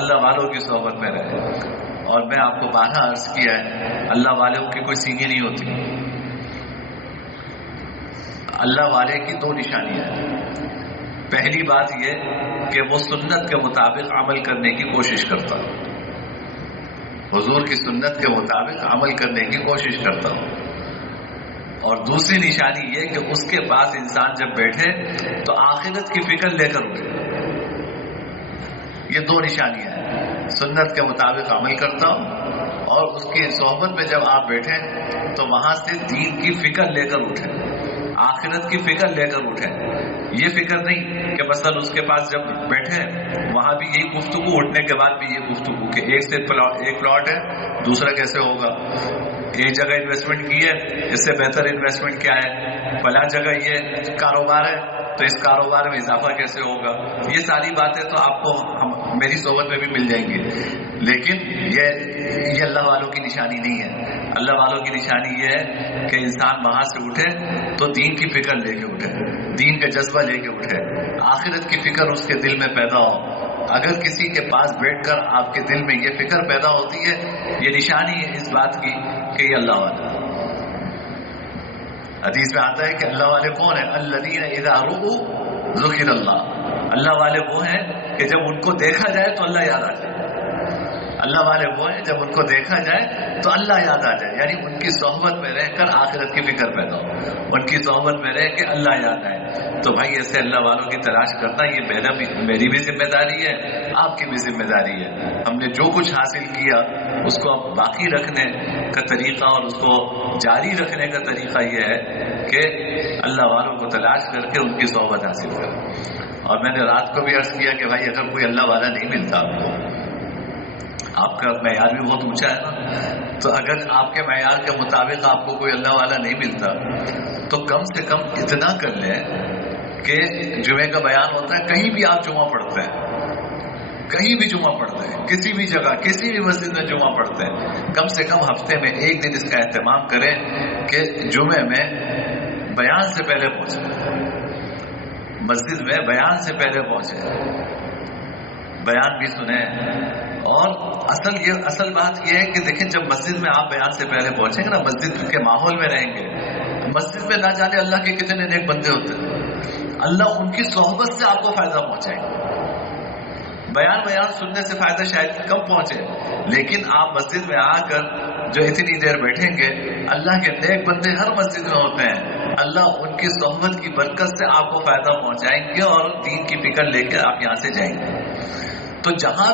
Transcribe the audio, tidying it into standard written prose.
اللہ والوں کی صحبت میں رہے. اور میں آپ کو بارہا عرض کیا ہے، اللہ والوں کی کوئی سینگیں نہیں ہوتی. اللہ والے کی دو نشانیاں ہیں. پہلی بات یہ کہ وہ سنت کے مطابق عمل کرنے کی کوشش کرتا ہوں، حضور کی سنت کے مطابق عمل کرنے کی کوشش کرتا ہوں. اور دوسری نشانی یہ کہ اس کے پاس انسان جب بیٹھے تو آخرت کی فکر لے کر اٹھے. یہ دو نشانیاں ہیں. سنت کے مطابق عمل کرتا ہوں، اور اس کی صحبت میں جب آپ بیٹھیں تو وہاں سے دین کی فکر لے کر اٹھیں، آخرت کی فکر لے کر اٹھیں. یہ فکر نہیں کہ مثلا اس کے پاس جب بیٹھے وہاں بھی یہی گفتگو، اٹھنے کے بعد بھی یہ گفتگو کہ ایک سے ایک پلاٹ ہے، دوسرا کیسے ہوگا، ایک جگہ انویسٹمنٹ کی ہے، اس سے بہتر انویسٹمنٹ کیا ہے، فلاں جگہ یہ کاروبار ہے تو اس کاروبار میں اضافہ کیسے ہوگا. یہ ساری باتیں تو آپ کو میری صحبت میں بھی مل جائیں گی، لیکن یہ اللہ والوں کی نشانی نہیں ہے. اللہ والوں کی نشانی یہ ہے کہ انسان وہاں سے اٹھے تو دین کی فکر لے کے اٹھے، دین کا جذبہ لے کے اٹھے، آخرت کی فکر اس کے دل میں پیدا ہو. اگر کسی کے پاس بیٹھ کر آپ کے دل میں یہ فکر پیدا ہوتی ہے، یہ نشانی ہے اس بات کی کہ یہ اللہ والا. حدیث میں آتا ہے کہ اللہ والے کون ہیں؟ الذین اذا رؤوا ذکر اللہ. اللہ والے وہ ہیں کہ جب ان کو دیکھا جائے تو اللہ یاد آ جائے. اللہ والے وہ ہیں جب ان کو دیکھا جائے تو اللہ یاد آ جائے. یعنی ان کی صحبت میں رہ کر آخرت کی فکر پیدا ہو، ان کی صحبت میں رہ کے اللہ یاد آئے. تو بھائی ایسے اللہ والوں کی تلاش کرنا یہ میری بھی ذمہ داری ہے، آپ کی بھی ذمہ داری ہے. ہم نے جو کچھ حاصل کیا اس کو اب باقی رکھنے کا طریقہ اور اس کو جاری رکھنے کا طریقہ یہ ہے کہ اللہ والوں کو تلاش کر کے ان کی صحبت حاصل کریں. اور میں نے رات کو بھی عرض کیا کہ بھائی اگر کوئی اللہ والا نہیں ملتا آپ کو، آپ کا معیار بھی بہت اونچا ہے نا، تو اگر آپ کے معیار کے مطابق آپ کو کوئی اللہ والا نہیں ملتا تو کم سے کم اتنا کر لیں کہ جمعے کا بیان ہوتا ہے، کہیں بھی آپ جمعہ پڑھتے ہیں، کہیں بھی جمعہ پڑھتے ہیں، کسی بھی جگہ کسی بھی مسجد میں جمعہ پڑھتے ہیں، کم سے کم ہفتے میں ایک دن اس کا اہتمام کریں کہ جمعے میں بیان سے پہلے پہنچے، مسجد میں بیان سے پہلے پہنچے، بیان بھی سنیں. اور اصل بات یہ ہے کہ دیکھیں جب مسجد میں آپ بیان سے پہلے پہنچیں گے نا، مسجد کے ماحول میں رہیں گے، مسجد میں نہ جانے اللہ کے کتنے نیک بندے ہوتے ہیں، اللہ ان کی صحبت سے آپ کو فائدہ پہنچائے گا. بیان سننے سے فائدہ شاید کم پہنچے، لیکن آپ مسجد میں آ کر جو اتنی دیر بیٹھیں گے، اللہ کے نیک بندے ہر مسجد میں ہوتے ہیں، اللہ ان کی صحبت کی برکت سے آپ کو فائدہ پہنچائیں گے اور دین کی فکر لے کے آپ یہاں سے جائیں گے. تو جہاں